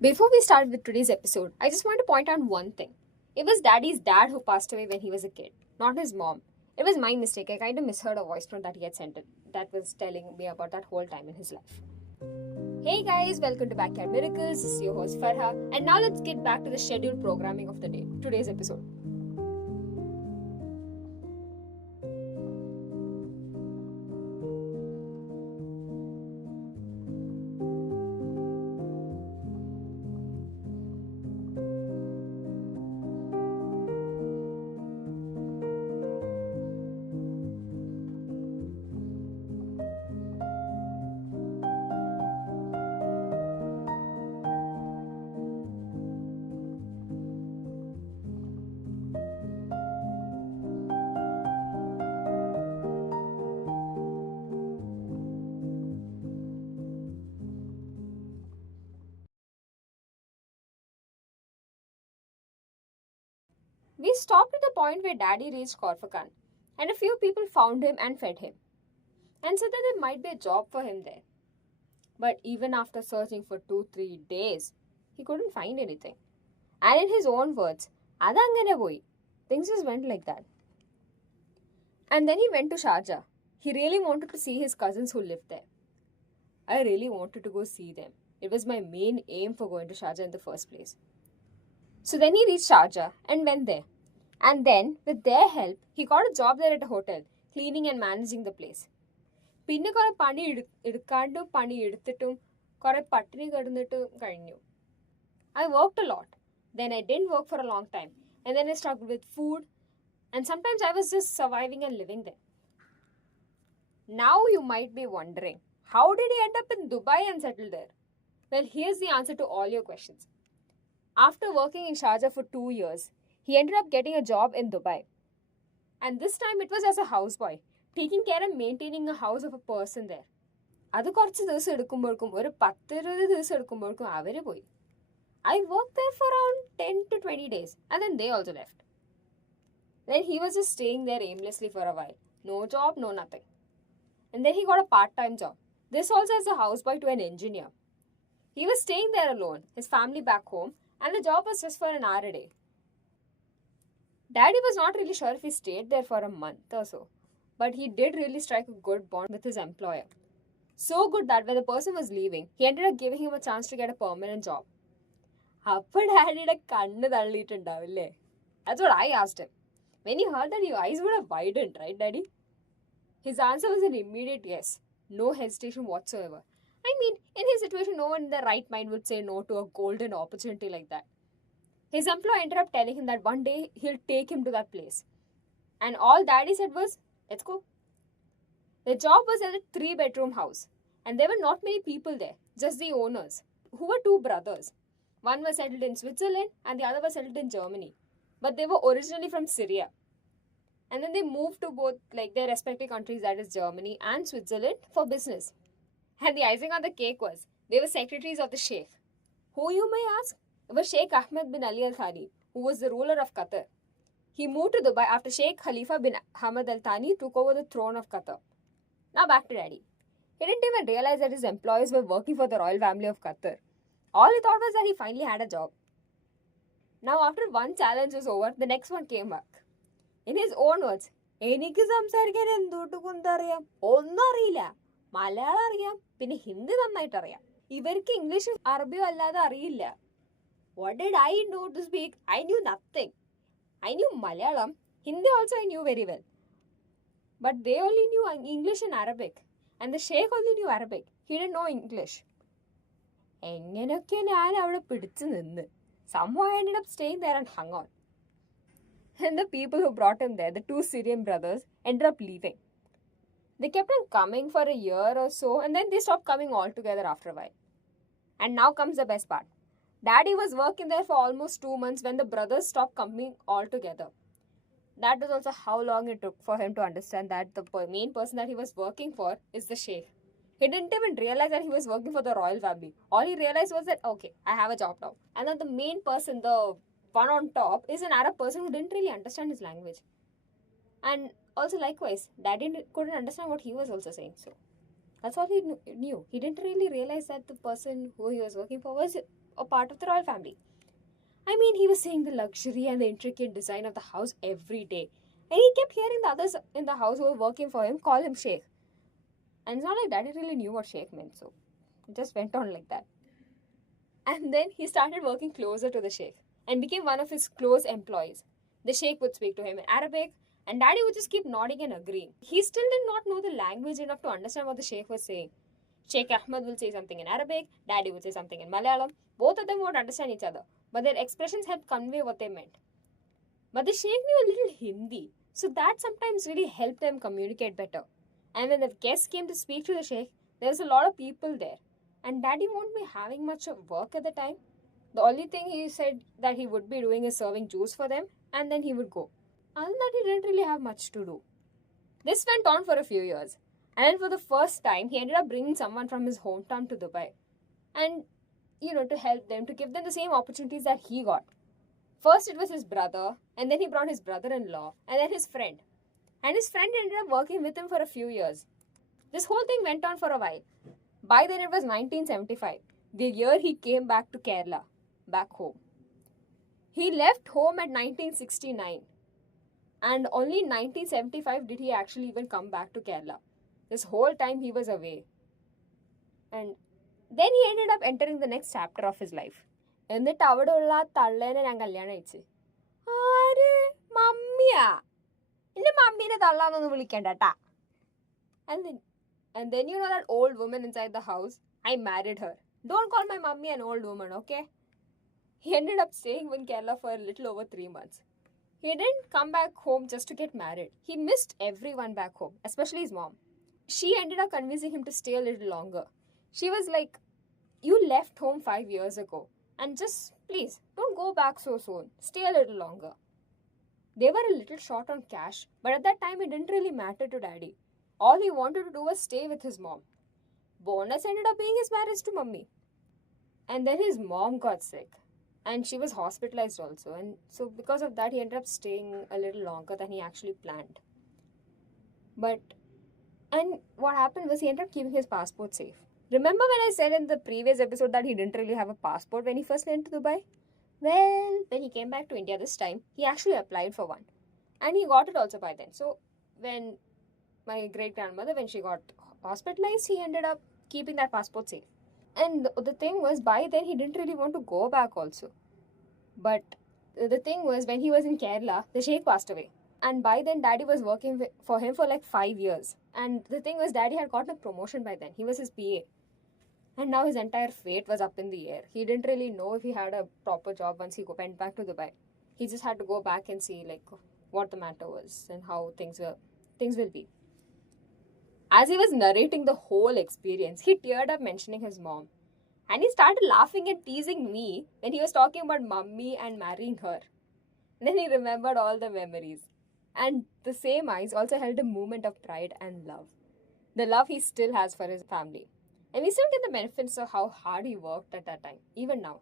Before we start with today's episode, I just want to point out one thing. It was Daddy's dad who passed away when he was a kid, not his mom. It was my mistake. I kind of misheard a voice note that he had sent that was telling me about that whole time in his life. Hey guys, welcome to Backyard Miracles. This is your host Farha, and now let's get back to the scheduled programming of the day, today's episode. We stopped at the point where Daddy reached Corfacan, and a few people found him and fed him, and said that there might be a job for him there. But even after searching for 2-3 days, he couldn't find anything. And in his own words, Adangane boy. Things just went like that. And then he went to Sharjah. He really wanted to see his cousins who lived there. I really wanted to go see them. It was my main aim for going to Sharjah in the first place. So then he reached Sharjah and went there. And then, with their help, he got a job there at a hotel, cleaning and managing the place. പിന്നെ കുറെ പണി എടുക്കാണ്ടും പണി എടുത്തിട്ടും കുറെ പട്ടിണി കിടന്നിട്ടും കഴിഞ്ഞു. I worked a lot. Then I didn't work for a long time. And then I struggled with food. And sometimes I was just surviving and living there. Now you might be wondering, how did he end up in Dubai and settle there? Well, here's the answer to all your questions. After working in Sharjah for 2 years, he ended up getting a job in Dubai. And this time it was as a houseboy, taking care and maintaining a house of a person there. അത് കുറച്ച് ദിവസം എടുക്കുമ്പോഴേക്കും ഒരു 10-20 ദിവസം എടുക്കുമ്പോഴേക്കും അവര് പോയി. I worked there for around 10 to 20 days and then they also left. Then he was just staying there aimlessly for a while. No job, no nothing. And then he got a part-time job. This also as a houseboy to an engineer. He was staying there alone, his family back home, and the job was just for an hour a day. Daddy was not really sure if he stayed there for a month or so, but he did really strike a good bond with his employer. So good that when the person was leaving, he ended up giving him a chance to get a permanent job. അപ്പോൾ ഡാഡിയുടെ കണ്ണ് തള്ളിയിട്ടുണ്ടാവില്ലേ? That's what I asked him. When he heard that, your eyes would have widened, right, Daddy? His answer was an immediate yes. No hesitation whatsoever. I mean, in his situation, no one in their right mind would say no to a golden opportunity like that. His employer ended up telling him that one day he'll take him to that place. And all Daddy said was, let's go. The job was in a 3-bedroom house. And there were not many people there, just the owners, who were 2 brothers. One was settled in Switzerland and the other was settled in Germany. But they were originally from Syria. And then they moved to both their respective countries, that is Germany and Switzerland, for business. And the icing on the cake was, they were secretaries of the Sheikh. Who, you may ask? It was Sheikh Ahmed bin Ali Al Thani, who was the ruler of Qatar. He moved to Dubai after Sheikh Khalifa bin Hamad Al Thani took over the throne of Qatar. Now back to Daddy. He didn't even realize that his employees were working for the royal family of Qatar. All he thought was that he finally had a job. Now after one challenge was over, the next one came back. In his own words, എനിക്ക് സംസാരിക്കാൻ എന്തോട്ടുകുന്തറിയാം, ഒന്നും അറിയില്ല, മലയാളം അറിയാം, പിന്നെ ഹിന്ദി നന്നായിട്ട് അറിയാം, ഇവർക്ക് ഇംഗ്ലീഷും അറബിയും അല്ലാതെ അറിയില്ല. What did I know to speak? I knew nothing. I knew Malayalam. Hindi also I knew very well. But they only knew English and Arabic. And the Sheikh only knew Arabic. He didn't know English. എങ്ങനെയൊക്കെ ഞാൻ അവിടെ പിടിച്ചു നിന്ന്. Somehow I ended up staying there and hung on. And the people who brought him there, the 2 Syrian brothers, ended up leaving. They kept on coming for a year or so and then they stopped coming altogether after a while. And now comes the best part. Daddy was working there for almost 2 months when the brothers stopped coming altogether. That is also how long it took for him to understand that the main person that he was working for is the Sheikh. He didn't even realize that he was working for the royal family. All he realized was that, okay, I have a job now. And then the main person, the one on top, is an Arab person who didn't really understand his language. And also likewise, Daddy couldn't understand what he was also saying. So That's all he knew. He didn't really realize that the person who he was working for was a part of the royal family. I mean, he was seeing the luxury and the intricate design of the house every day. And he kept hearing the others in the house who were working for him call him Sheikh. And it's not like Daddy really knew what Sheikh meant, so it just went on like that. And then he started working closer to the Sheikh and became one of his close employees. The Sheikh would speak to him in Arabic, and Daddy would just keep nodding and agreeing. He still did not know the language enough to understand what the Sheikh was saying. Sheikh Ahmed will say something in Arabic, Daddy would say something in Malayalam. Both of them would understand each other, but their expressions helped convey what they meant. But the Sheikh knew a little Hindi, so that sometimes really helped them communicate better. And when the guests came to speak to the Sheikh, there was a lot of people there. And Daddy won't be having much of work at the time. The only thing he said that he would be doing is serving juice for them, and then he would go. Other than that, he didn't really have much to do. This went on for a few years. And then for the first time, he ended up bringing someone from his hometown to Dubai. And, to help them, to give them the same opportunities that he got. First, it was his brother, and then he brought his brother-in-law, and then his friend. And his friend ended up working with him for a few years. This whole thing went on for a while. By then, it was 1975, the year he came back to Kerala, back home. He left home at 1969, and only in 1975 did he actually even come back to Kerala. This whole time he was away. And then he ended up entering the next chapter of his life. എന്നിട്ട് അവിടെയുള്ള തള്ളേനെ ഞാൻ കല്യാണം കഴിച്ച്. ആര്? മമ്മിയാ? എന്റെ മമ്മീനെ തള്ളാന്നൊന്നും വിളിക്കണ്ടട്ടാ. And then you know that old woman inside the house? I married her. Don't call my mummy an old woman, okay? He ended up staying in Kerala for a little over 3 months. He didn't come back home just to get married. He missed everyone back home, especially his mom. She ended up convincing him to stay a little longer. She was like, you left home 5 years ago. And just, please, don't go back so soon. Stay a little longer. They were a little short on cash, but at that time it didn't really matter to Daddy. All he wanted to do was stay with his mom. Bonus ended up being his marriage to Mummy. And then his mom got sick. And she was hospitalized also. And so because of that, he ended up staying a little longer than he actually planned. And what happened was he ended up keeping his passport safe. Remember when I said in the previous episode that he didn't really have a passport when he first went to Dubai? Well, when he came back to India this time, he actually applied for one. And he got it also by then. So when my great-grandmother, when she got hospitalized, he ended up keeping that passport safe. And the thing was, by then, he didn't really want to go back also. But the thing was, when he was in Kerala, the Sheikh passed away. And by then, Daddy was working for him for like 5 years. And the thing was, Daddy had gotten a promotion by then. He was his PA. And now his entire fate was up in the air. He didn't really know if he had a proper job once he went back to Dubai. He just had to go back and see like what the matter was and how things will be. As he was narrating the whole experience, he teared up mentioning his mom. And he started laughing and teasing me when he was talking about Mummy and marrying her. And then he remembered all the memories. And the same eyes also held a moment of pride and love. The love he still has for his family. And we still get the benefits of how hard he worked at that time, even now.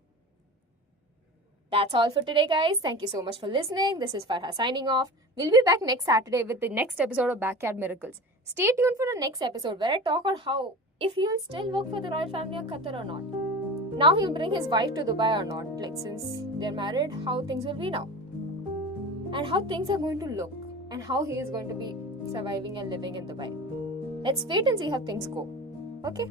That's all for today, guys. Thank you so much for listening. This is Farha signing off. We'll be back next Saturday with the next episode of Backyard Miracles. Stay tuned for the next episode where I talk on how, if he will still work for the royal family of Qatar or not. Now he'll bring his wife to Dubai or not. Like since they're married, how things will be now. And how things are going to look. And how he is going to be surviving and living in Dubai. Let's wait and see how things go. Okay?